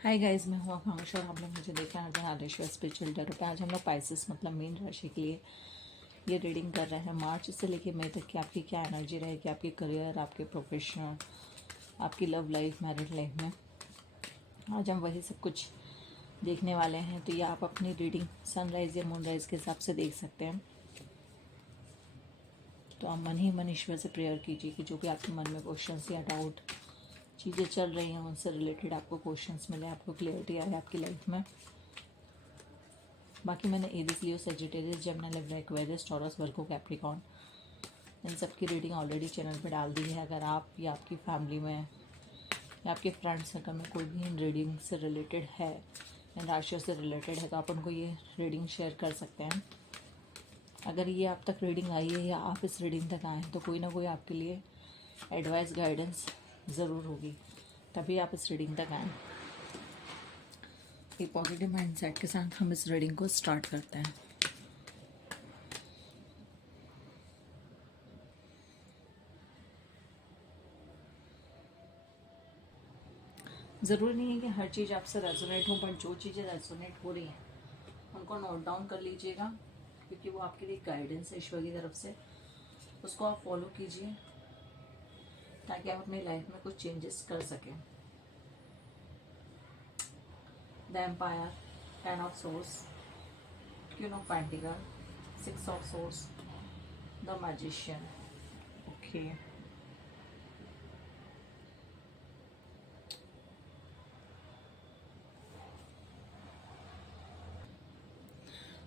Hi guys, मैं हूँ आकांक्षा और आप लोग मुझे देख रहे हैं आदेश्वर स्पिरिचुअल टैरो पे। आज हम लोग पाइसेस मतलब मीन राशि के लिए ये रीडिंग कर रहे हैं। मार्च से लेके मई तक की आपकी क्या एनर्जी रहेगी, आपके करियर, आपके प्रोफेशनल, आपकी लव लाइफ, मैरिड लाइफ में। आज हम वही सब कुछ देखने वाले हैं। तो ये आप अपनी रीडिंग सनराइज या मूनराइज के हिसाब से देख सकते हैं। तो आप मन ही मन ईश्वर से प्रेयर कीजिए कि जो भी आपके मन में क्वेश्चंस या डाउट चीज़ें चल रही हैं उनसे रिलेटेड आपको क्वेश्चंस मिले, आपको क्लियरिटी आए आपकी लाइफ में। बाकी मैंने Aries, Leo, Sagittarius, Gemini, Libra, Aquarius, Taurus, Virgo, Capricorn इन सब की रीडिंग ऑलरेडी चैनल पे डाल दी है। अगर आप या आपकी फैमिली में या आपके फ्रेंड सर्कल में कोई भी इन रीडिंग से रिलेटेड है, इन राशियों से रिलेटेड है, तो आप उनको ये रीडिंग शेयर कर सकते हैं। अगर ये आप तक रीडिंग आई है या आप इस रीडिंग तक आए हैं तो कोई ना कोई आपके लिए एडवाइस, गाइडेंस ज़रूर होगी, तभी आप इस रीडिंग तक आएँ। एक पॉजिटिव माइंडसेट के साथ हम इस रीडिंग को स्टार्ट करते हैं। ज़रूरी नहीं है कि हर चीज़ आपसे रेजोनेट हो, बट जो चीज़ें रेजोनेट हो रही हैं उनको नोट डाउन कर लीजिएगा, क्योंकि वो आपके लिए गाइडेंस है ईश्वर की तरफ से। उसको आप फॉलो कीजिए ताकि आप अपनी लाइफ में कुछ चेंजेस कर सकें। The empire, 10 of swords, queen of pentacles, 6 of swords, the magician. Okay,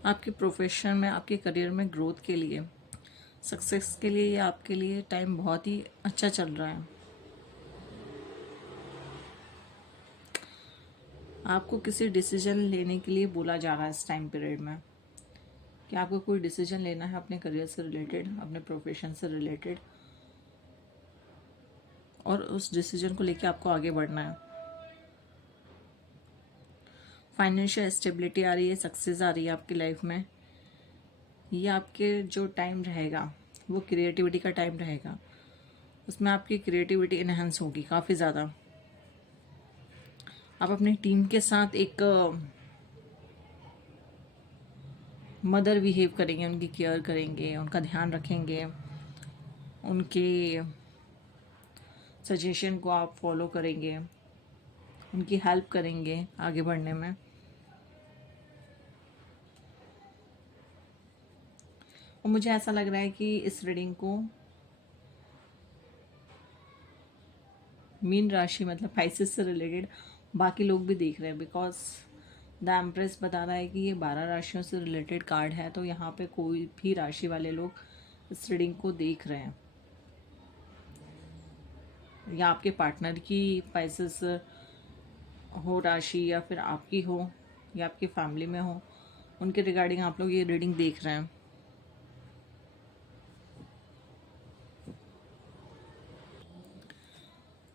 आपके प्रोफेशन में, आपके करियर में ग्रोथ के लिए, सक्सेस के लिए, ये आपके लिए टाइम बहुत ही अच्छा चल रहा है। आपको किसी डिसीजन लेने के लिए बोला जा रहा है इस टाइम पीरियड में कि आपको कोई डिसीजन लेना है अपने करियर से रिलेटेड, अपने प्रोफेशन से रिलेटेड, और उस डिसीजन को लेके आपको आगे बढ़ना है। फाइनेंशियल स्टेबिलिटी आ रही है, सक्सेस आ रही है आपकी लाइफ में। ये आपके जो टाइम रहेगा वो क्रिएटिविटी का टाइम रहेगा, उसमें आपकी क्रिएटिविटी इन्हेंस होगी काफ़ी ज़्यादा। आप अपनी टीम के साथ एक मदर बिहेव करेंगे, उनकी केयर करेंगे, उनका ध्यान रखेंगे, उनके सजेशन को आप फॉलो करेंगे, उनकी हेल्प करेंगे आगे बढ़ने में। और मुझे ऐसा लग रहा है कि इस रीडिंग को मीन राशि मतलब पाइसेस से रिलेटेड बाकी लोग भी देख रहे हैं, बिकॉज द एम्प्रेस बता रहा है कि ये 12 राशियों से रिलेटेड कार्ड है। तो यहाँ पे कोई भी राशि वाले लोग इस रीडिंग को देख रहे हैं, या आपके पार्टनर की पाइसेस हो राशि, या फिर आपकी हो, या आपकी फैमिली में हो, उनके रिगार्डिंग आप लोग ये रीडिंग देख रहे हैं।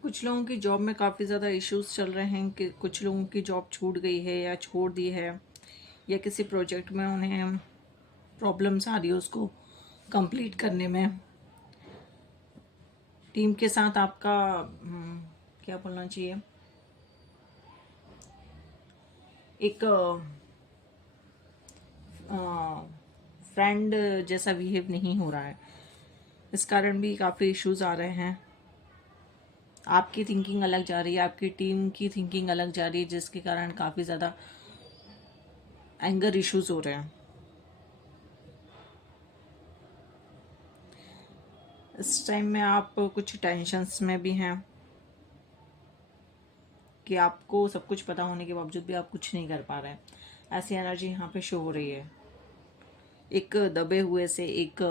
कुछ लोगों की जॉब में काफ़ी ज़्यादा इश्यूज चल रहे हैं कि कुछ लोगों की जॉब छूट गई है या छोड़ दी है, या किसी प्रोजेक्ट में उन्हें प्रॉब्लम्स आ रही है उसको कंप्लीट करने में। टीम के साथ आपका क्या बोलना चाहिए, एक फ्रेंड जैसा बिहेव नहीं हो रहा है, इस कारण भी काफ़ी इश्यूज आ रहे हैं। आपकी थिंकिंग अलग जा रही है, आपकी टीम की थिंकिंग अलग जा रही है, जिसके कारण काफ़ी ज़्यादा एंगर इश्यूज हो रहे हैं। इस टाइम में आप कुछ टेंशन्स में भी हैं कि आपको सब कुछ पता होने के बावजूद भी आप कुछ नहीं कर पा रहे हैं। ऐसी एनर्जी यहाँ पे शो हो रही है। एक दबे हुए से, एक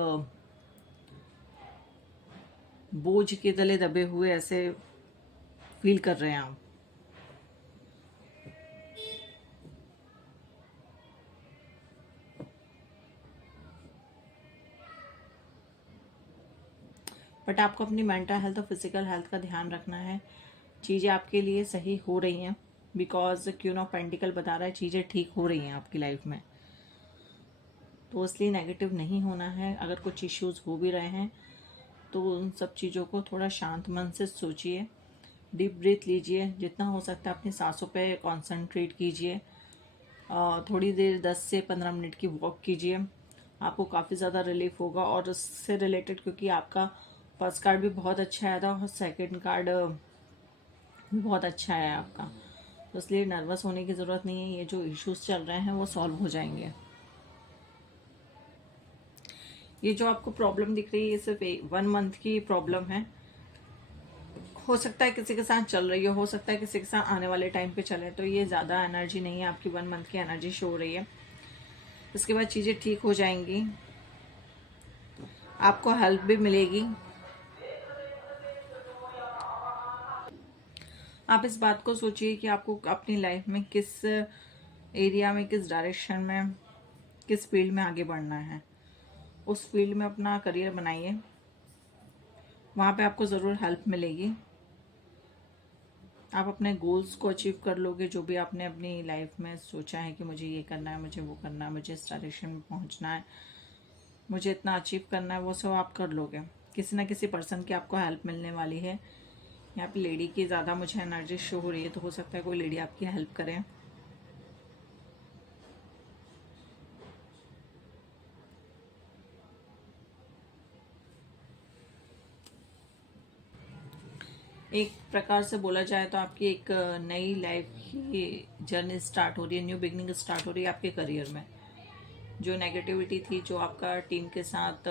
बोझ के तले दबे हुए ऐसे फील कर रहे हैं आप। बट आपको अपनी मेंटल हेल्थ और फिजिकल हेल्थ का ध्यान रखना है। चीज़ें आपके लिए सही हो रही हैं, बिकॉज क्वीन ऑफ पेंटिकल बता रहा है चीज़ें ठीक हो रही हैं आपकी लाइफ में। तो इसलिए नेगेटिव नहीं होना है। अगर कुछ इश्यूज हो भी रहे हैं तो उन सब चीज़ों को थोड़ा शांत मन से सोचिए, डीप ब्रीथ लीजिए, जितना हो सकता है अपनी सांसों पे कंसंट्रेट कीजिए। थोड़ी देर 10 से 15 मिनट की वॉक कीजिए, आपको काफ़ी ज़्यादा रिलीफ होगा। और उससे रिलेटेड क्योंकि आपका फर्स्ट कार्ड भी बहुत अच्छा आया था और सेकंड कार्ड भी बहुत अच्छा है आपका, तो इसलिए नर्वस होने की ज़रूरत नहीं है। ये जो इश्यूज चल रहे हैं वो सॉल्व हो जाएंगे। ये जो आपको प्रॉब्लम दिख रही है ये सिर्फ 1 मंथ की प्रॉब्लम है। हो सकता है किसी के साथ चल रही हो सकता है किसी के साथ आने वाले टाइम पे चले, तो ये ज़्यादा एनर्जी नहीं है आपकी, 1 मंथ की एनर्जी शो हो रही है। इसके बाद चीज़ें ठीक हो जाएंगी, आपको हेल्प भी मिलेगी। आप इस बात को सोचिए कि आपको अपनी लाइफ में किस एरिया में, किस डायरेक्शन में, किस फील्ड में आगे बढ़ना है। उस फील्ड में अपना करियर बनाइए, वहाँ पे आपको ज़रूर हेल्प मिलेगी। आप अपने गोल्स को अचीव कर लोगे, जो भी आपने अपनी लाइफ में सोचा है कि मुझे ये करना है, मुझे वो करना है, मुझे इस डायरेक्शन में पहुँचना है, मुझे इतना अचीव करना है, वो सब आप कर लोगे। किसी ना किसी पर्सन की आपको हेल्प मिलने वाली है। यहाँ पे लेडी की ज़्यादा मुझे एनर्जी शो हो रही है, तो हो सकता है कोई लेडी आपकी हेल्प करे। एक प्रकार से बोला जाए तो आपकी एक नई लाइफ की जर्नी स्टार्ट हो रही है, न्यू बिगनिंग स्टार्ट हो रही है आपके करियर में। जो नेगेटिविटी थी, जो आपका टीम के साथ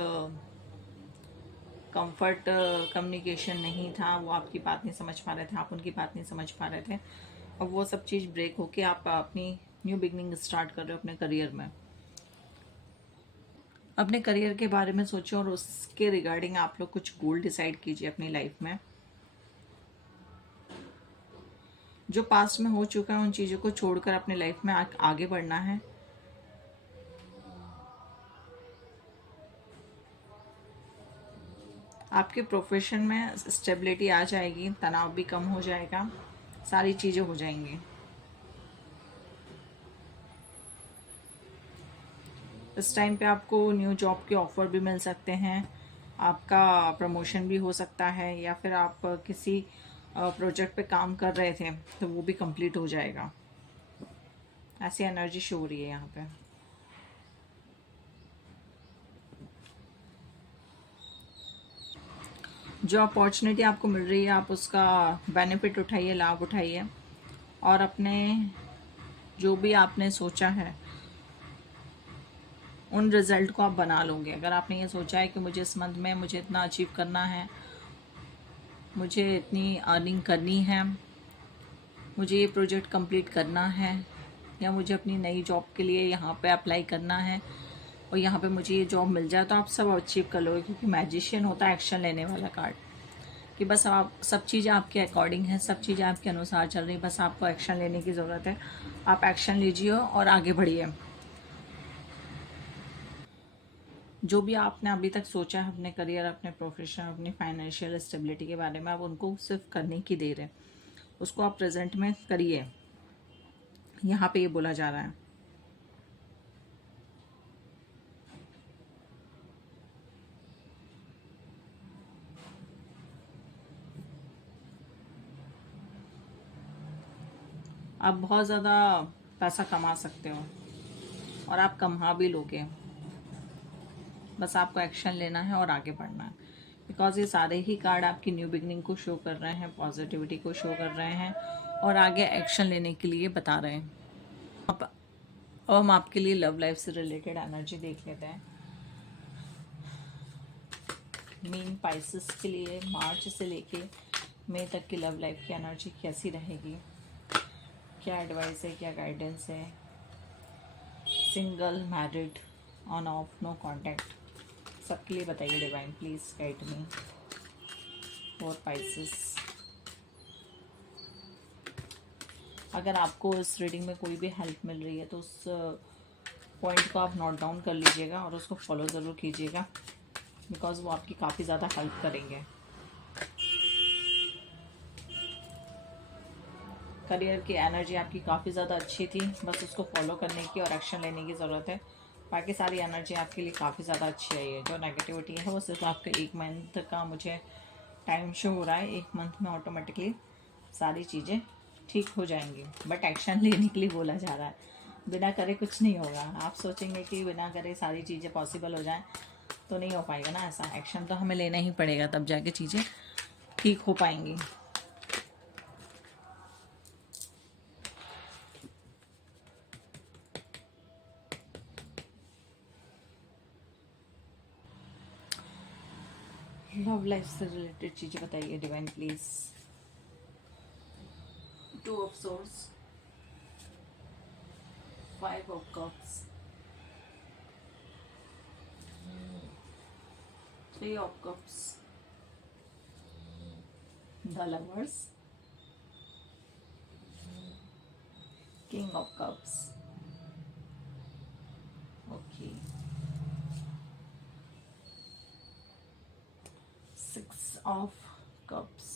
कंफर्ट कम्युनिकेशन नहीं था, वो आपकी बात नहीं समझ पा रहे थे, आप उनकी बात नहीं समझ पा रहे थे, अब वो सब चीज़ ब्रेक होके आप अपनी न्यू बिगनिंग स्टार्ट कर रहे हो अपने करियर में। अपने करियर के बारे में सोचो और उसके रिगार्डिंग आप लोग कुछ गोल डिसाइड कीजिए अपनी लाइफ में। जो पास्ट में हो चुका है उन चीज़ों को छोड़कर अपने लाइफ में आगे बढ़ना है। आपके प्रोफेशन में स्टेबिलिटी आ जाएगी, तनाव भी कम हो जाएगा, सारी चीज़ें हो जाएंगी। इस टाइम पे आपको न्यू जॉब के ऑफ़र भी मिल सकते हैं, आपका प्रमोशन भी हो सकता है, या फिर आप किसी प्रोजेक्ट पे काम कर रहे थे तो वो भी कंप्लीट हो जाएगा। ऐसी एनर्जी शो हो रही है यहाँ पे। जो अपॉर्चुनिटी आपको मिल रही है आप उसका बेनिफिट उठाइए, लाभ उठाइए, और अपने जो भी आपने सोचा है उन रिज़ल्ट को आप बना लोगे। अगर आपने ये सोचा है कि मुझे इस मंथ में मुझे इतना अचीव करना है, मुझे इतनी अर्निंग करनी है, मुझे ये प्रोजेक्ट कंप्लीट करना है, या मुझे अपनी नई जॉब के लिए यहाँ पे अप्लाई करना है और यहाँ पे मुझे ये जॉब मिल जाए, तो आप सब अचीव कर लोगे। क्योंकि मैजिशियन होता है एक्शन लेने वाला कार्ड, कि बस आप सब चीज़ें आपके अकॉर्डिंग है, सब चीज़ें आपके अनुसार चल रही, बस आपको एक्शन लेने की ज़रूरत है। आप एक्शन लीजिए और आगे बढ़िए। जो भी आपने अभी तक सोचा है अपने करियर, अपने प्रोफेशन, अपनी फाइनेंशियल स्टेबिलिटी के बारे में, आप उनको सिर्फ करने की देर है, उसको आप प्रेजेंट में करिए, यहाँ पे ये बोला जा रहा है। आप बहुत ज़्यादा पैसा कमा सकते हो और आप कमा भी लोगे, बस आपको एक्शन लेना है और आगे बढ़ना है। बिकॉज ये सारे ही कार्ड आपकी न्यू बिगनिंग को शो कर रहे हैं, पॉजिटिविटी को शो कर रहे हैं और आगे एक्शन लेने के लिए बता रहे हैं। अब हम आपके लिए लव लाइफ से रिलेटेड एनर्जी देख लेते हैं। मीन पाइसेस के लिए मार्च से लेके मई तक की लव लाइफ की एनर्जी कैसी रहेगी, क्या एडवाइस है, क्या गाइडेंस है। Single, married, on off, no contact, सबके लिए बताइए divine, please guide me for Pisces. अगर आपको इस रीडिंग में कोई भी हेल्प मिल रही है तो उस पॉइंट को आप नोट डाउन कर लीजिएगा और उसको फॉलो ज़रूर कीजिएगा, बिकॉज वो आपकी काफ़ी ज़्यादा हेल्प करेंगे। करियर की एनर्जी आपकी काफ़ी ज़्यादा अच्छी थी, बस उसको फॉलो करने की और एक्शन लेने की ज़रूरत है। बाकी सारी एनर्जी आपके लिए काफ़ी ज़्यादा अच्छी आई है। जो नेगेटिविटी है वो सिर्फ आपका 1 मंथ का मुझे टाइम शो हो रहा है, 1 मंथ में ऑटोमेटिकली सारी चीज़ें ठीक हो जाएंगी, बट एक्शन लेने के लिए बोला जा रहा है। बिना करे कुछ नहीं होगा। आप सोचेंगे कि बिना करे सारी चीज़ें पॉसिबल हो जाएं तो नहीं हो पाएगा ना। ऐसा एक्शन तो हमें लेना ही पड़ेगा, तब जाके चीज़ें ठीक हो पाएंगी। लव लाइफ से रिलेटेड चीज़ें बताइए divine please. Two of source, five of cups, three of cups, the lovers, king of cups. Okay, six of cups,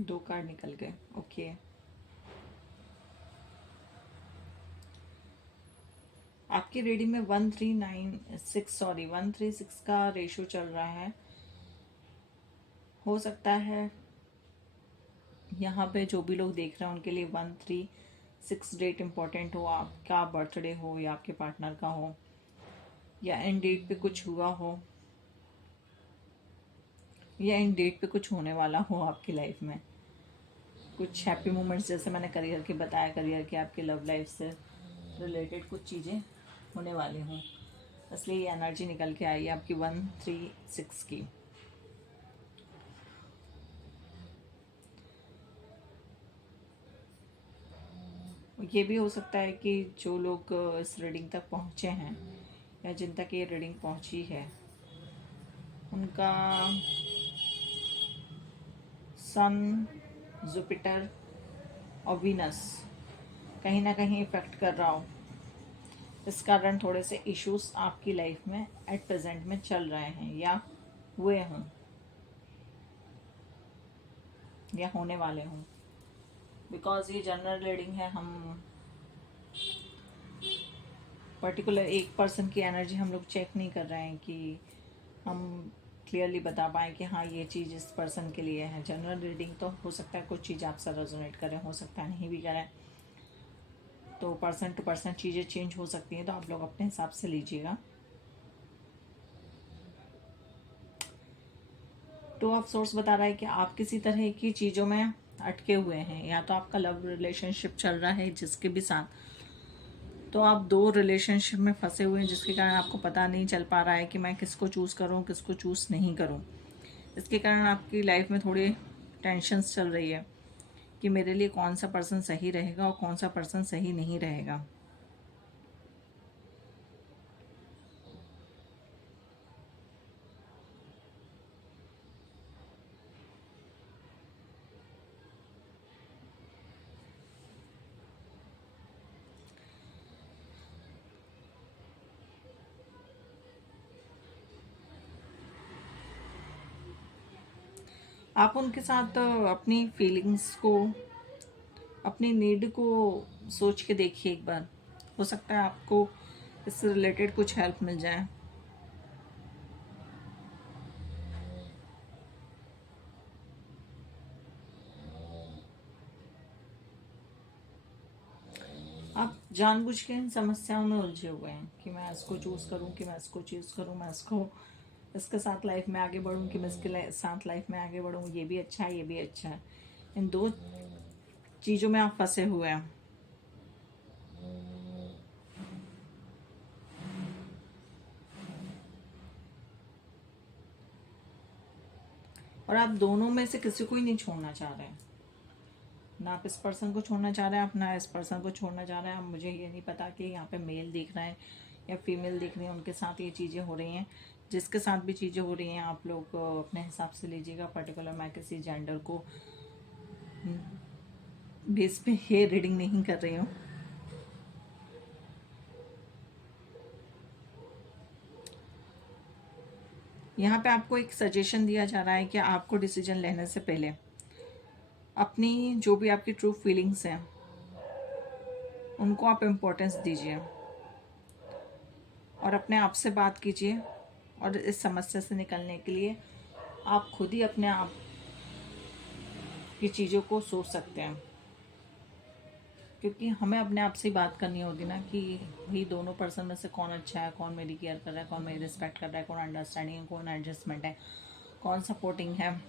दो कार्ड निकल गए। ओके, आपकी रीडिंग में 136 का रेशो चल रहा है। हो सकता है यहाँ पे जो भी लोग देख रहे हैं उनके लिए 136 डेट इम्पोर्टेंट हो। आपका बर्थडे हो या आपके पार्टनर का हो, या इन डेट पे कुछ हुआ हो, या इन डेट पे कुछ होने वाला हो आपकी लाइफ में। कुछ हैप्पी मोमेंट्स, जैसे मैंने करियर की बताया, करियर के आपके लव लाइफ से रिलेटेड कुछ चीज़ें होने वाली हों, इसलिए ये एनर्जी निकल के आई है आपकी 136 की। ये भी हो सकता है कि जो लोग इस रीडिंग तक पहुँचे हैं या जिन तक ये रीडिंग पहुँची है, उनका सन, जुपिटर और वीनस कहीं ना कहीं इफेक्ट कर रहा हो। इस कारण थोड़े से इश्यूज आपकी लाइफ में एट प्रेजेंट में चल रहे हैं, या हुए हों, या होने वाले हों। बिकॉज ये जनरल रीडिंग है, हम पर्टिकुलर एक पर्सन की एनर्जी हम लोग चेक नहीं कर रहे हैं कि हम क्लियरली बता पाएँ कि हाँ ये चीज़ इस पर्सन के लिए है। जनरल रीडिंग तो हो सकता है कुछ चीज़ आपसे रेजोनेट करें, हो सकता है नहीं भी करें, तो पर्सन टू पर्सन चीज़ें चेंज हो सकती हैं, तो आप लोग अपने हिसाब से लीजिएगा। टू ऑफ सोर्स बता रहा है कि आप किसी तरह की चीज़ों में अटके हुए हैं, या तो आपका लव रिलेशनशिप चल रहा है जिसके भी साथ, तो आप दो रिलेशनशिप में फंसे हुए हैं, जिसके कारण आपको पता नहीं चल पा रहा है कि मैं किसको चूज़ करूं, किसको चूज़ नहीं करूं। इसके कारण आपकी लाइफ में थोड़ी टेंशन्स चल रही है कि मेरे लिए कौन सा पर्सन सही रहेगा और कौन सा पर्सन सही नहीं रहेगा। आप उनके साथ अपनी फीलिंग्स को, अपनी नीड को सोच के देखिए एक बार। हो सकता है आपको इससे रिलेटेड कुछ हेल्प मिल जाए। आप जानबूझ के इन समस्याओं में उलझे हुए हैं कि मैं इसको चूज़ करूं, कि मैं इसको चूज़ करूं, मैं इसको इसके साथ लाइफ में आगे बढ़ूं, कि मैं इसके साथ लाइफ में आगे बढ़ूं। ये भी अच्छा है, ये भी अच्छा है। इन दो चीज़ों में आप फंसे हुए हैं। और आप दोनों में से किसी को ही नहीं छोड़ना चाह रहे हैं। ना आप इस पर्सन को छोड़ना चाह रहे हैं, आप ना इस पर्सन को छोड़ना चाह रहे हैं। अब मुझे ये नहीं पता कि यहाँ पे मेल दिख रहा है या फीमेल दिख रही है, उनके साथ ये चीज़ें हो रही हैं। जिसके साथ भी चीज़ें हो रही हैं आप लोग अपने हिसाब से लीजिएगा। पर्टिकुलर मैं किसी जेंडर को बेस पे ये रीडिंग नहीं कर रही हूँ। यहाँ पे आपको एक सजेशन दिया जा रहा है कि आपको डिसीजन लेने से पहले अपनी जो भी आपकी ट्रू फीलिंग्स हैं उनको आप इम्पोर्टेंस दीजिए, और अपने आप से बात कीजिए, और इस समस्या से निकलने के लिए आप खुद ही अपने आप की चीज़ों को सोच सकते हैं, क्योंकि हमें अपने आप से ही बात करनी होगी ना कि भाई दोनों पर्सन में से कौन अच्छा है, कौन मेरी केयर कर रहा है, कौन मेरी रिस्पेक्ट कर रहा है, कौन अंडरस्टैंडिंग है, कौन एडजस्टमेंट है, कौन सपोर्टिंग है।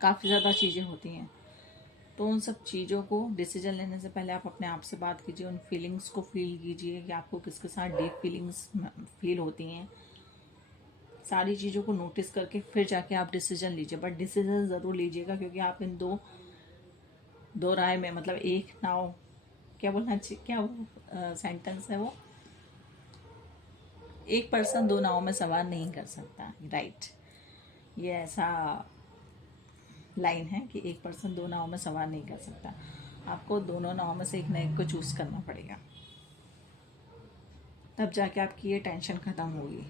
काफ़ी ज़्यादा चीज़ें होती हैं। तो उन सब चीज़ों को डिसीजन लेने से पहले आप अपने आप से बात कीजिए, उन फीलिंग्स को फील कीजिए कि आपको किसके साथ डीप फीलिंग्स फील होती हैं। सारी चीज़ों को नोटिस करके फिर जाके आप डिसीजन लीजिए, बट डिसीजन ज़रूर लीजिएगा, क्योंकि आप इन दो राय में, मतलब एक नाव, क्या बोलना चाहिए, क्या वो सेंटेंस है वो, एक पर्सन दो नाव में सवार नहीं कर सकता, राइट। ये ऐसा लाइन है कि एक पर्सन दो नाव में सवार नहीं कर सकता। आपको दोनों नाव में से एक ना एक को चूज़ करना पड़ेगा, तब जाके आपकी ये टेंशन ख़त्म होगी।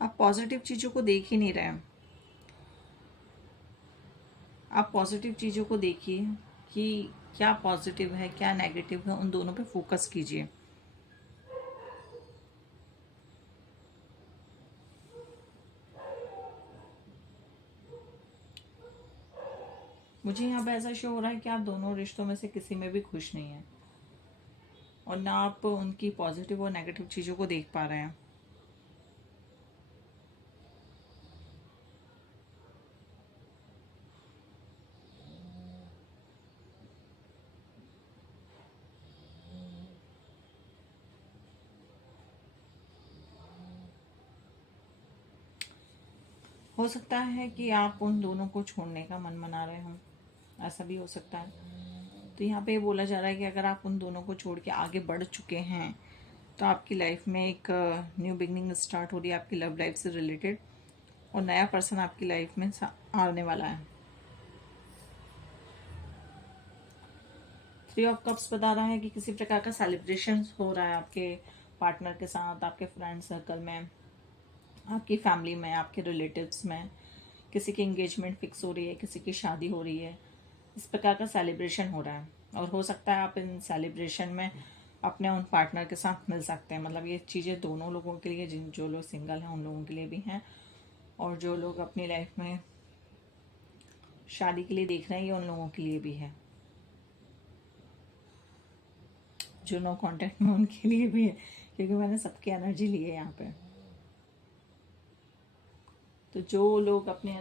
आप पॉजिटिव चीज़ों को देख ही नहीं रहे हैं। आप पॉजिटिव चीज़ों को देखिए कि क्या पॉजिटिव है, क्या नेगेटिव है, उन दोनों पे फोकस कीजिए। मुझे यहाँ पे ऐसा शो हो रहा है कि आप दोनों रिश्तों में से किसी में भी खुश नहीं हैं, और ना आप उनकी पॉजिटिव और नेगेटिव चीज़ों को देख पा रहे हैं। हो सकता है कि आप उन दोनों को छोड़ने का मन मना रहे हों, ऐसा भी हो सकता है। तो यहाँ पे ये बोला जा रहा है कि अगर आप उन दोनों को छोड़ के आगे बढ़ चुके हैं, तो आपकी लाइफ में एक न्यू बिगनिंग स्टार्ट हो रही है आपकी लव लाइफ से रिलेटेड, और नया पर्सन आपकी लाइफ में आने वाला है। 3 ऑफ कप्स बता रहा है कि किसी प्रकार का सेलिब्रेशन हो रहा है आपके पार्टनर के साथ, आपके फ्रेंड सर्कल में, आपकी फैमिली में, आपके रिलेटिव्स में। किसी की एंगेजमेंट फिक्स हो रही है, किसी की शादी हो रही है, इस प्रकार का सेलिब्रेशन हो रहा है। और हो सकता है आप इन सेलिब्रेशन में अपने उन पार्टनर के साथ मिल सकते हैं। मतलब ये चीज़ें दोनों लोगों के लिए, जिन जो लोग सिंगल हैं उन लोगों के लिए भी हैं, और जो लोग अपनी लाइफ में शादी के लिए देख रहे हैं ये उन लोगों के लिए भी है। जो नो कांटेक्ट में उनके लिए भी है, क्योंकि मैंने सबकी एनर्जी ली है यहाँ पे। तो जो लोग अपने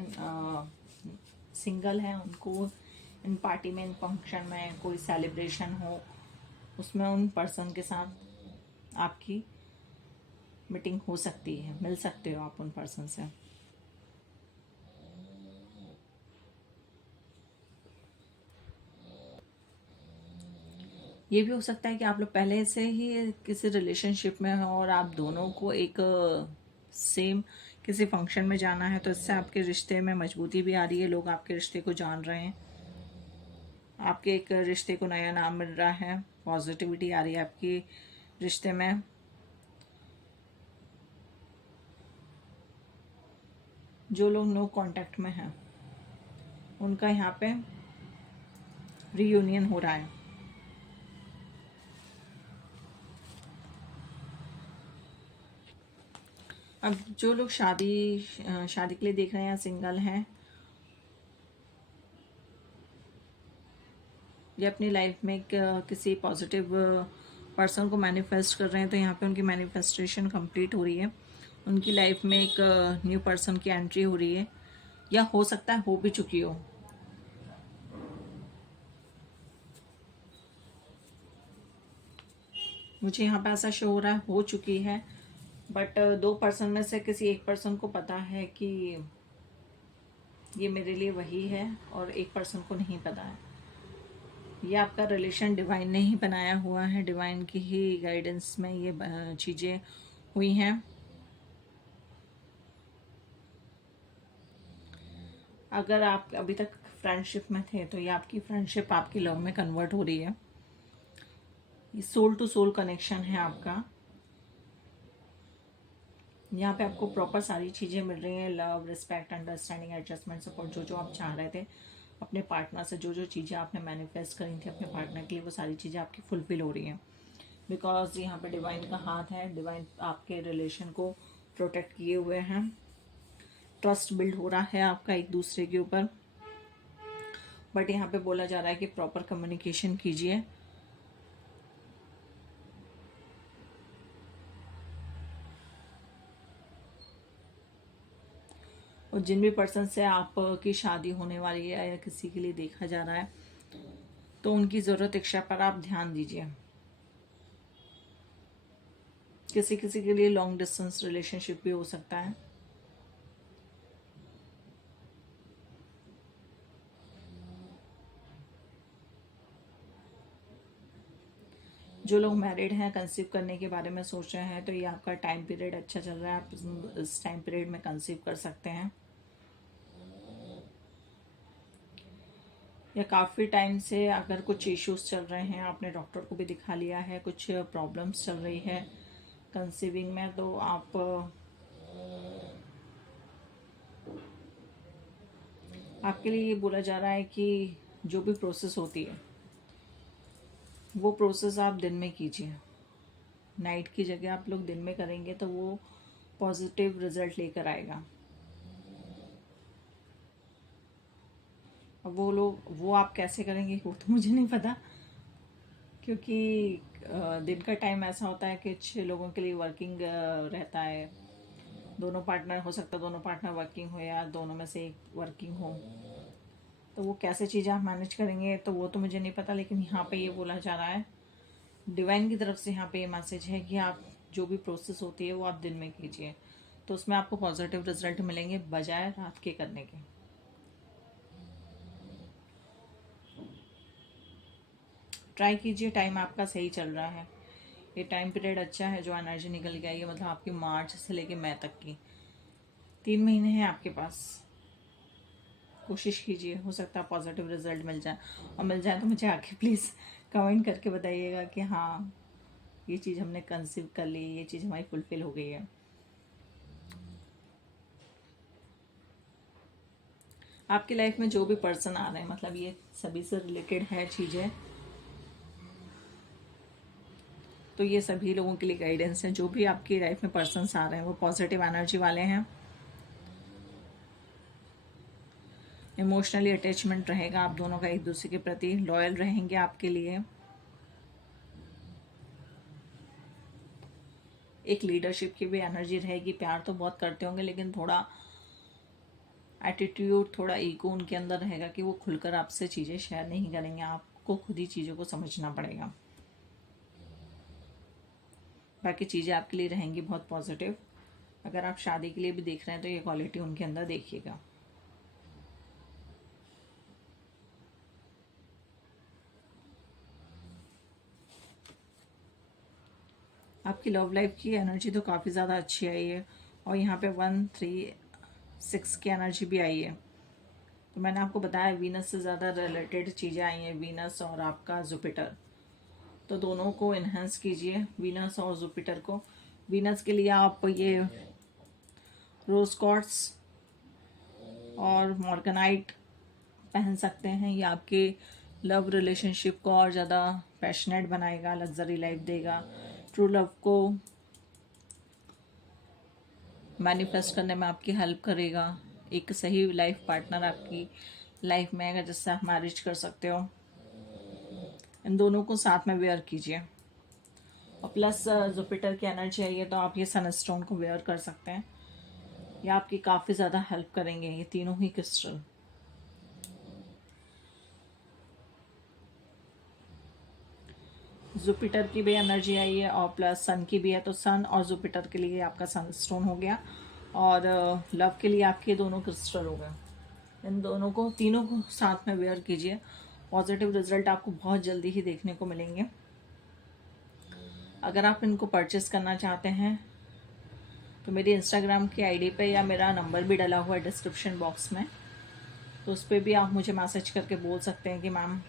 सिंगल हैं उनको इन पार्टी में, इन फंक्शन में, कोई सेलिब्रेशन हो, उसमें उन पर्सन के साथ आपकी मीटिंग हो सकती है, मिल सकते हो आप उन पर्सन से। ये भी हो सकता है कि आप लोग पहले से ही किसी रिलेशनशिप में हो और आप दोनों को एक सेम किसी फंक्शन में जाना है, तो इससे आपके रिश्ते में मजबूती भी आ रही है, लोग आपके रिश्ते को जान रहे हैं, आपके एक रिश्ते को नया नाम मिल रहा है, पॉजिटिविटी आ रही है आपकी रिश्ते में। जो लोग नो कांटेक्ट में हैं उनका यहाँ पे रीयूनियन हो रहा है। अब जो लोग शादी के लिए देख रहे हैं या सिंगल हैं, या अपनी लाइफ में किसी पॉजिटिव पर्सन को मैनिफेस्ट कर रहे हैं, तो यहाँ पे उनकी मैनिफेस्टेशन कंप्लीट हो रही है। उनकी लाइफ में एक न्यू पर्सन की एंट्री हो रही है, या हो सकता है हो भी चुकी हो। मुझे यहाँ पे ऐसा शो हो रहा है हो चुकी है, बट दो पर्सन में से किसी एक पर्सन को पता है कि ये मेरे लिए वही है, और एक पर्सन को नहीं पता है। ये आपका रिलेशन डिवाइन ने ही बनाया हुआ है, डिवाइन की ही गाइडेंस में ये चीज़ें हुई हैं। अगर आप अभी तक फ्रेंडशिप में थे, तो ये आपकी फ्रेंडशिप आपकी लव में कन्वर्ट हो रही है। ये सोल टू सोल कनेक्शन है आपका। यहाँ पे आपको प्रॉपर सारी चीज़ें मिल रही हैं, love, respect, understanding, adjustment, support, जो जो आप चाह रहे थे अपने पार्टनर से, जो जो चीज़ें आपने मैनिफेस्ट करी थी अपने पार्टनर के लिए, वो सारी चीज़ें आपकी फुलफिल हो रही हैं। बिकॉज यहाँ पे डिवाइन का हाथ है, डिवाइन आपके रिलेशन को प्रोटेक्ट किए हुए हैं। ट्रस्ट बिल्ड हो रहा है आपका एक दूसरे के ऊपर। बट यहाँ पे बोला जा रहा है कि प्रॉपर कम्युनिकेशन कीजिए। और जिन भी पर्सन से आपकी शादी होने वाली है या किसी के लिए देखा जा रहा है, तो उनकी ज़रूरत इच्छा पर आप ध्यान दीजिए। किसी किसी के लिए लॉन्ग डिस्टेंस रिलेशनशिप भी हो सकता है। जो लोग मैरिड हैं, कंसीव करने के बारे में सोच रहे हैं, तो ये आपका टाइम पीरियड अच्छा चल रहा है। आप इस टाइम पीरियड में कंसीव कर सकते हैं। या काफ़ी टाइम से अगर कुछ इश्यूज चल रहे हैं, आपने डॉक्टर को भी दिखा लिया है, कुछ प्रॉब्लम्स चल रही है कंसीविंग में, तो आपके लिए ये बोला जा रहा है कि जो भी प्रोसेस होती है वो प्रोसेस आप दिन में कीजिए। नाइट की जगह आप लोग दिन में करेंगे तो वो पॉजिटिव रिजल्ट लेकर आएगा। अब वो आप कैसे करेंगे वो तो मुझे नहीं पता, क्योंकि दिन का टाइम ऐसा होता है कि कुछ लोगों के लिए वर्किंग रहता है। दोनों पार्टनर हो सकता है, दोनों पार्टनर वर्किंग हो या दोनों में से एक वर्किंग हो, तो वो कैसे चीज़ें आप मैनेज करेंगे तो वो तो मुझे नहीं पता। लेकिन यहाँ पे ये बोला जा रहा है डिवाइन की तरफ से, यहाँ पे ये मैसेज है कि आप जो भी प्रोसेस होती है वो आप दिन में कीजिए, तो उसमें आपको पॉजिटिव रिजल्ट मिलेंगे बजाय रात के करने के। ट्राई कीजिए, टाइम आपका सही चल रहा है। ये टाइम पीरियड अच्छा है। जो एनर्जी निकल के आई है, मतलब आपकी मार्च से लेके मई तक की 3 महीने हैं आपके पास। कोशिश कीजिए, हो सकता है पॉजिटिव रिजल्ट मिल जाए, और मिल जाए तो मुझे आके प्लीज़ कमेंट करके बताइएगा कि हाँ ये चीज़ हमने कंसीव कर ली, ये चीज़ हमारी फुलफिल हो गई है। आपकी लाइफ में जो भी पर्सन आ रहे हैं, मतलब ये सभी से रिलेटेड है चीज़ें, तो ये सभी लोगों के लिए गाइडेंस है। जो भी आपकी लाइफ में पर्सन्स आ रहे हैं वो पॉजिटिव एनर्जी वाले हैं। इमोशनली अटैचमेंट रहेगा आप दोनों का एक दूसरे के प्रति, लॉयल रहेंगे आपके लिए। एक लीडरशिप की भी एनर्जी रहेगी। प्यार तो बहुत करते होंगे, लेकिन थोड़ा एटीट्यूड, थोड़ा ईगो उनके अंदर रहेगा कि वो खुलकर आपसे चीज़ें शेयर नहीं करेंगे। आपको खुद ही चीज़ों को समझना पड़ेगा। बाकी चीज़ें आपके लिए रहेंगी बहुत पॉजिटिव। अगर आप शादी के लिए भी देख रहे हैं तो ये क्वालिटी उनके अंदर देखिएगा। आपकी लव लाइफ की एनर्जी तो काफ़ी ज़्यादा अच्छी आई है, और यहाँ पे 1 3 6 की एनर्जी भी आई है। तो मैंने आपको बताया वीनस से ज़्यादा रिलेटेड चीज़ें आई हैं, वीनस और आपका जुपिटर। तो दोनों को इन्हेंस कीजिए, वीनस और जुपिटर को। वीनस के लिए आप ये रोज क्वार्ट्स और मॉर्गनाइट पहन सकते हैं। ये आपके लव रिलेशनशिप को और ज़्यादा पैशनेट बनाएगा, लग्जरी लाइफ देगा, ट्रू लव को मैनिफेस्ट करने में आपकी हेल्प करेगा। एक सही लाइफ पार्टनर आपकी लाइफ में आएगा जिससे आप मैरिज कर सकते हो। इन दोनों को साथ में वेयर कीजिए। और प्लस जुपिटर की एनर्जी आई है तो आप ये सनस्टोन को वेयर कर सकते हैं। ये आपकी काफ़ी ज़्यादा हेल्प करेंगे ये तीनों ही क्रिस्टल। जुपिटर की भी एनर्जी आई है और प्लस सन की भी है, तो सन और जुपिटर के लिए आपका सनस्टोन हो गया, और लव के लिए आपके दोनों क्रिस्टल हो गए। इन दोनों को, तीनों को साथ में वेयर कीजिए। पॉजिटिव रिजल्ट आपको बहुत जल्दी ही देखने को मिलेंगे। अगर आप इनको परचेस करना चाहते हैं तो मेरी इंस्टाग्राम की आईडी पे या मेरा नंबर भी डला हुआ है डिस्क्रिप्शन बॉक्स में, तो उस पर भी आप मुझे मैसेज करके बोल सकते हैं कि मैम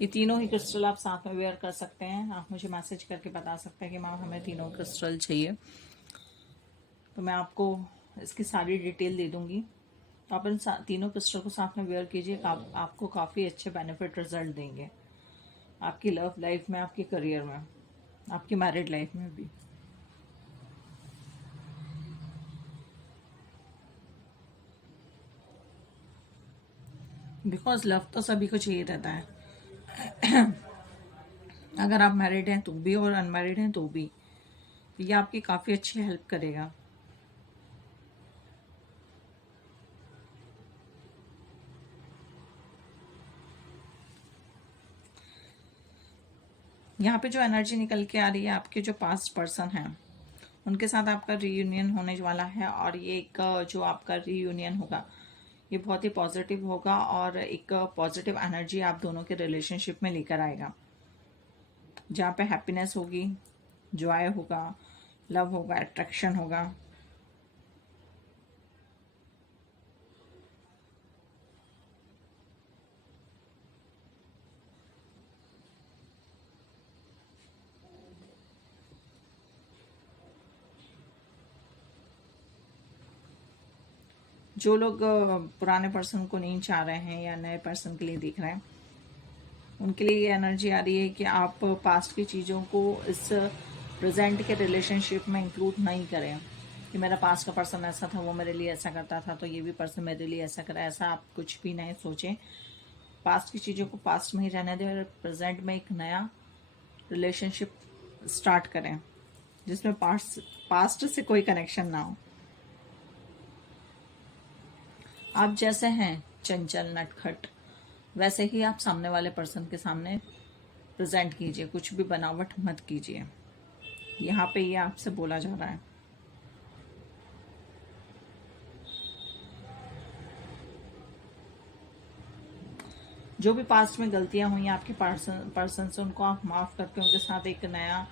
ये तीनों ही क्रिस्टल आप साथ में वेयर कर सकते हैं। आप मुझे मैसेज करके बता सकते हैं कि मैम हमें तीनों क्रिस्टल चाहिए, तो मैं आपको इसकी सारी डिटेल दे दूंगी। तो आप इन तीनों क्रिस्टल को साथ में वेयर कीजिए, आपको काफ़ी अच्छे बेनिफिट रिजल्ट देंगे आपकी लव लाइफ में, आपके करियर में, आपकी मैरिड लाइफ में भी। बिकॉज लव तो सभी को चाहिए रहता है अगर आप मैरिड हैं तो भी और अनमैरिड हैं तो भी, ये आपकी काफ़ी अच्छी हेल्प करेगा। यहाँ पे जो एनर्जी निकल के आ रही है, आपके जो पास्ट पर्सन हैं उनके साथ आपका रीयूनियन होने वाला है, और ये एक जो आपका रीयूनियन होगा ये बहुत ही पॉजिटिव होगा और एक पॉजिटिव एनर्जी आप दोनों के रिलेशनशिप में लेकर आएगा, जहाँ पे हैप्पीनेस होगी, जॉय होगा, लव होगा, अट्रैक्शन होगा। जो लोग पुराने पर्सन को नहीं चाह रहे हैं या नए पर्सन के लिए देख रहे हैं, उनके लिए ये एनर्जी आ रही है कि आप पास्ट की चीज़ों को इस प्रेजेंट के रिलेशनशिप में इंक्लूड नहीं करें कि मेरा पास्ट का पर्सन ऐसा था, वो मेरे लिए ऐसा करता था, तो ये भी पर्सन मेरे लिए ऐसा करे। ऐसा आप कुछ भी नहीं सोचें। पास्ट की चीज़ों को पास्ट में ही रहने दें और प्रेजेंट में एक नया रिलेशनशिप स्टार्ट करें जिसमें पास्ट से कोई कनेक्शन ना हो। आप जैसे हैं चंचल नटखट, वैसे ही आप सामने वाले पर्सन के सामने प्रेजेंट कीजिए, कुछ भी बनावट मत कीजिए। यहाँ पे ये आपसे बोला जा रहा है। जो भी पास्ट में गलतियां हुई आपके पर्सन से, उनको आप माफ करके उनके साथ एक नया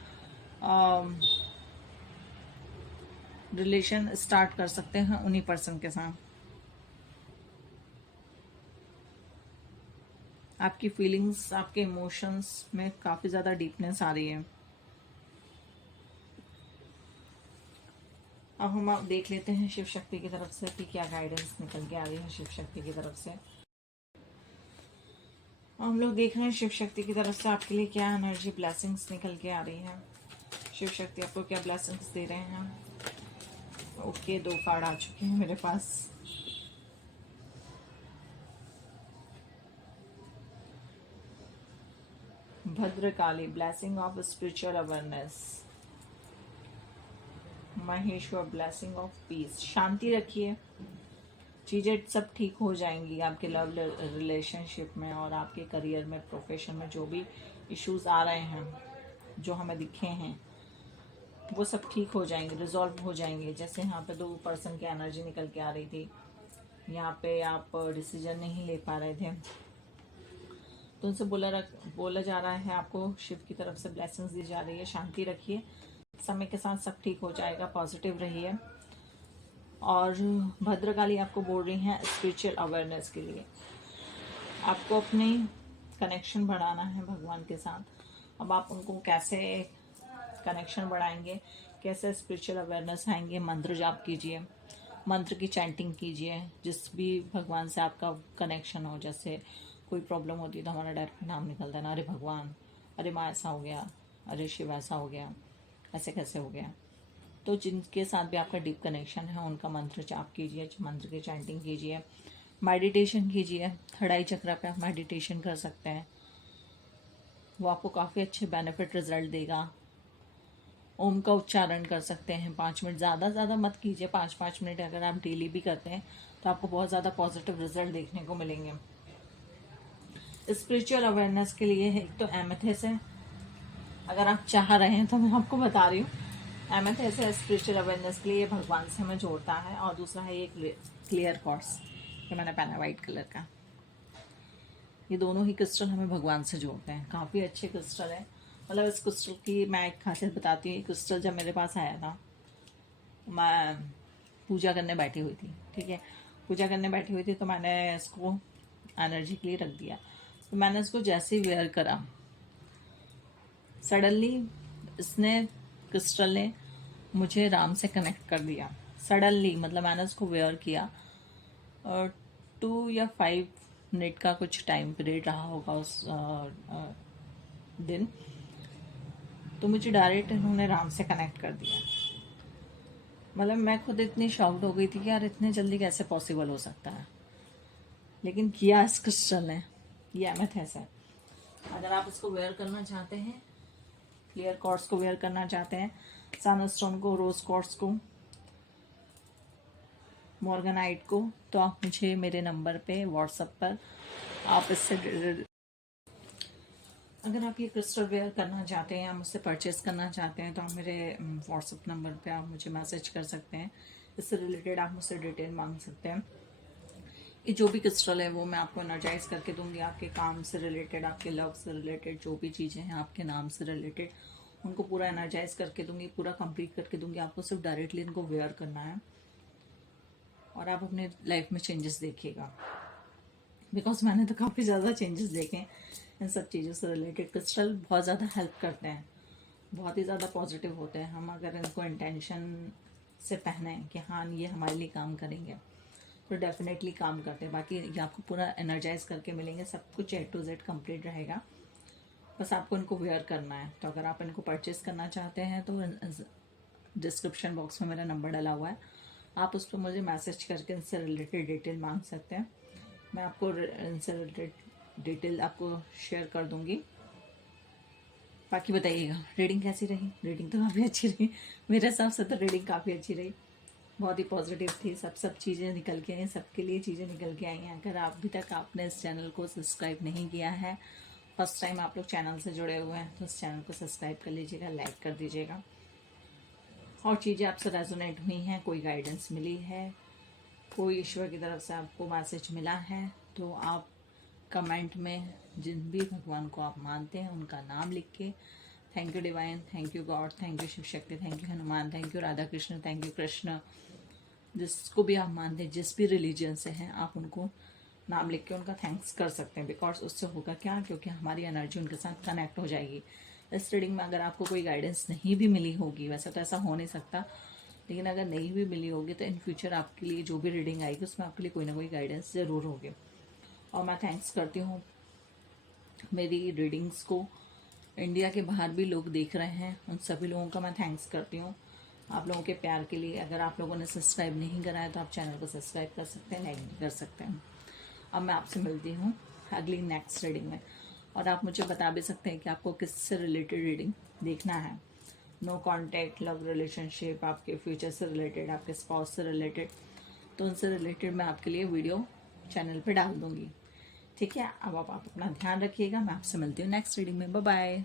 रिलेशन स्टार्ट कर सकते हैं उन्हीं पर्सन के साथ। आपकी फीलिंग्स, आपके इमोशंस में काफ़ी ज़्यादा डीपनेस आ रही है। अब हम आप देख लेते हैं शिव शक्ति की तरफ से कि क्या गाइडेंस निकल के आ रही है शिव शक्ति की तरफ से। हम लोग देख रहे हैं शिव शक्ति की तरफ से आपके लिए क्या एनर्जी, ब्लेसिंग्स निकल के आ रही है। शिव शक्ति आपको क्या ब्लेसिंग्स दे रहे हैं। ओके, 2 कार्ड आ चुके हैं मेरे पास। Bhadrakali, blessing of spiritual awareness. Maheshwar, blessing of peace. शांति रखिए, चीज़ें सब ठीक हो जाएंगी आपके लव रिलेशनशिप में और आपके करियर में, प्रोफेशन में। जो भी इश्यूज आ रहे हैं, जो हमें दिखे हैं, वो सब ठीक हो जाएंगे, रिजॉल्व हो जाएंगे। जैसे यहाँ पे 2 पर्सन की एनर्जी निकल के आ रही थी, यहाँ पे आप डिसीजन नहीं ले पा रहे थे, तो उनसे बोला जा रहा है, आपको शिव की तरफ से ब्लेसिंग्स दी जा रही है। शांति रखिए, समय के साथ सब ठीक हो जाएगा, पॉजिटिव रहिए। और भद्रकाली आपको बोल रही हैं स्पिरिचुअल अवेयरनेस के लिए आपको अपनी कनेक्शन बढ़ाना है भगवान के साथ। अब आप उनको कैसे कनेक्शन बढ़ाएंगे, कैसे स्पिरिचुअल अवेयरनेस आएंगे। मंत्र जाप कीजिए, मंत्र की चैंटिंग कीजिए, जिस भी भगवान से आपका कनेक्शन हो। जैसे कोई प्रॉब्लम होती है तो हमारा डायरेक्ट नाम निकलता है ना, अरे भगवान, अरे माँ ऐसा हो गया, अरे शिव ऐसा हो गया, ऐसे कैसे हो गया। तो जिनके साथ भी आपका डीप कनेक्शन है उनका मंत्र जाप कीजिए, मंत्र की चैंटिंग कीजिए, मेडिटेशन कीजिए। 3rd आई चक्र पे आप मेडिटेशन कर सकते हैं, वो आपको काफ़ी अच्छे बेनिफिट रिजल्ट देगा। ओम का उच्चारण कर सकते हैं 5 मिनट, ज़्यादा मत कीजिए, 5-5 मिनट अगर आप डेली भी करते हैं तो आपको बहुत ज़्यादा पॉजिटिव रिजल्ट देखने को मिलेंगे। स्पिरिचुअल अवेयरनेस के लिए एक तो एमेथिस है, अगर आप चाह रहे हैं तो मैं आपको बता रही हूँ। एमेथिस है स्पिरिचुअल अवेयरनेस के लिए, भगवान से हमें जोड़ता है। और दूसरा है ये क्लियर क्वार्ट्ज, जो मैंने पहना वाइट कलर का। ये दोनों ही क्रिस्टल हमें भगवान से जोड़ते हैं, काफ़ी अच्छे क्रिस्टल है। मतलब इस क्रिस्टल की मैं एक खासियत बताती हूँ। क्रिस्टल जब मेरे पास आया था, मैं पूजा करने बैठी हुई थी, ठीक है, पूजा करने बैठी हुई थी, तो मैंने इसको एनर्जी के लिए रख दिया। तो मैंने इसको जैसे ही वेयर करा, सडनली इसने, क्रिस्टल ने मुझे राम से कनेक्ट कर दिया। सडनली मतलब मैंने उसको वेयर किया और 2 या 5 मिनट का कुछ टाइम पीरियड रहा होगा उस दिन, तो मुझे डायरेक्ट इन्होंने राम से कनेक्ट कर दिया। मतलब मैं खुद इतनी शॉक्ड हो गई थी कि यार इतने जल्दी कैसे पॉसिबल हो सकता है, लेकिन किया इस क्रिस्टल ने। ये एमेथिस्ट है। अगर आप इसको वेयर करना चाहते हैं, क्लियर कॉर्ड्स को वेयर करना चाहते हैं, सनस्टोन को, रोज कॉर्ड्स को, मॉर्गनाइट को, तो आप मुझे मेरे नंबर पे व्हाट्सएप पर आप इससे, अगर आप ये क्रिस्टल वेयर करना चाहते हैं या मुझसे परचेज करना चाहते हैं तो आप मेरे व्हाट्सएप नंबर पे आप मुझे मैसेज कर सकते हैं। इससे रिलेटेड आप मुझसे डिटेल मांग सकते हैं। ये जो भी क्रिस्टल है वो मैं आपको एनर्जाइज करके दूंगी, आपके काम से रिलेटेड, आपके लव से रिलेटेड, जो भी चीज़ें हैं आपके नाम से रिलेटेड, उनको पूरा एनर्जाइज करके दूंगी, पूरा कंप्लीट करके दूंगी। आपको सिर्फ डायरेक्टली इनको वेयर करना है और आप अपने लाइफ में चेंजेस देखिएगा। बिकॉज मैंने तो काफ़ी ज़्यादा चेंजेस देखे हैं इन सब चीज़ों से रिलेटेड। क्रिस्टल बहुत ज़्यादा हेल्प करते हैं, बहुत ही ज़्यादा पॉजिटिव होते हैं। हम अगर इनको इंटेंशन से पहने कि हाँ ये हमारे लिए काम करेंगे तो डेफिनेटली काम करते हैं। बाकी ये आपको पूरा एनर्जाइज करके मिलेंगे, सब कुछ A to Z कंप्लीट रहेगा, बस आपको इनको वेयर करना है। तो अगर आप इनको परचेज करना चाहते हैं तो डिस्क्रिप्शन बॉक्स में मेरा नंबर डाला हुआ है, आप उस पर मुझे मैसेज करके इनसे रिलेटेड डिटेल मांग सकते हैं। मैं आपको इनसे रिलेटेड डिटेल आपको शेयर कर दूंगी। बाकी बताइएगा रीडिंग कैसी रही। रीडिंग तो काफ़ी अच्छी रही, मेरे हिसाब से तो रीडिंग काफ़ी अच्छी रही, बहुत ही पॉजिटिव थी। सब चीज़ें निकल के आई, सबके लिए चीज़ें निकल के आई हैं। अगर आप अभी तक आपने इस चैनल को सब्सक्राइब नहीं किया है, फर्स्ट टाइम आप लोग चैनल से जुड़े हुए हैं, तो इस चैनल को सब्सक्राइब कर लीजिएगा, लाइक कर दीजिएगा। और चीज़ें आपसे रेजोनेट हुई हैं, कोई गाइडेंस मिली है, कोई ईश्वर की तरफ से आपको मैसेज मिला है, तो आप कमेंट में जिन भी भगवान को आप मानते हैं उनका नाम लिख के, thank you divine, thank you God, thank you Shiv Shakti, thank you Hanuman, thank you Radha Krishna, thank you Krishna, जिसको भी आप मानते हैं, जिस भी रिलीजन से हैं, आप उनको नाम लिख के उनका थैंक्स कर सकते हैं। बिकॉज उससे होगा क्या, क्योंकि हमारी एनर्जी उनके साथ कनेक्ट हो जाएगी। इस रीडिंग में अगर आपको कोई गाइडेंस नहीं भी मिली होगी, वैसे तो ऐसा हो नहीं सकता, लेकिन अगर नहीं भी मिली होगी तो इन फ्यूचर आपके लिए जो भी रीडिंग आएगी उसमें आपके लिए कोई ना कोई गाइडेंस ज़रूर होगी। और मैं थैंक्स करती हूँ मेरी रीडिंग्स को इंडिया के बाहर भी लोग देख रहे हैं, उन सभी लोगों का मैं थैंक्स करती हूँ आप लोगों के प्यार के लिए। अगर आप लोगों ने सब्सक्राइब नहीं करा है तो आप चैनल को सब्सक्राइब कर सकते हैं, लाइक भी कर सकते हैं। अब मैं आपसे मिलती हूँ अगली नेक्स्ट रीडिंग में, और आप मुझे बता भी सकते हैं कि आपको किससे रिलेटेड रीडिंग देखना है। नो कॉन्टैक्ट, लव रिलेशनशिप, आपके फ्यूचर से रिलेटेड, आपके स्पाउस से रिलेटेड, तो उनसे रिलेटेड मैं आपके लिए वीडियो चैनल पे डाल दूँगी। ठीक है, अब आप अपना ध्यान रखिएगा। मैं आपसे मिलती हूँ नेक्स्ट रीडिंग में। Bye bye.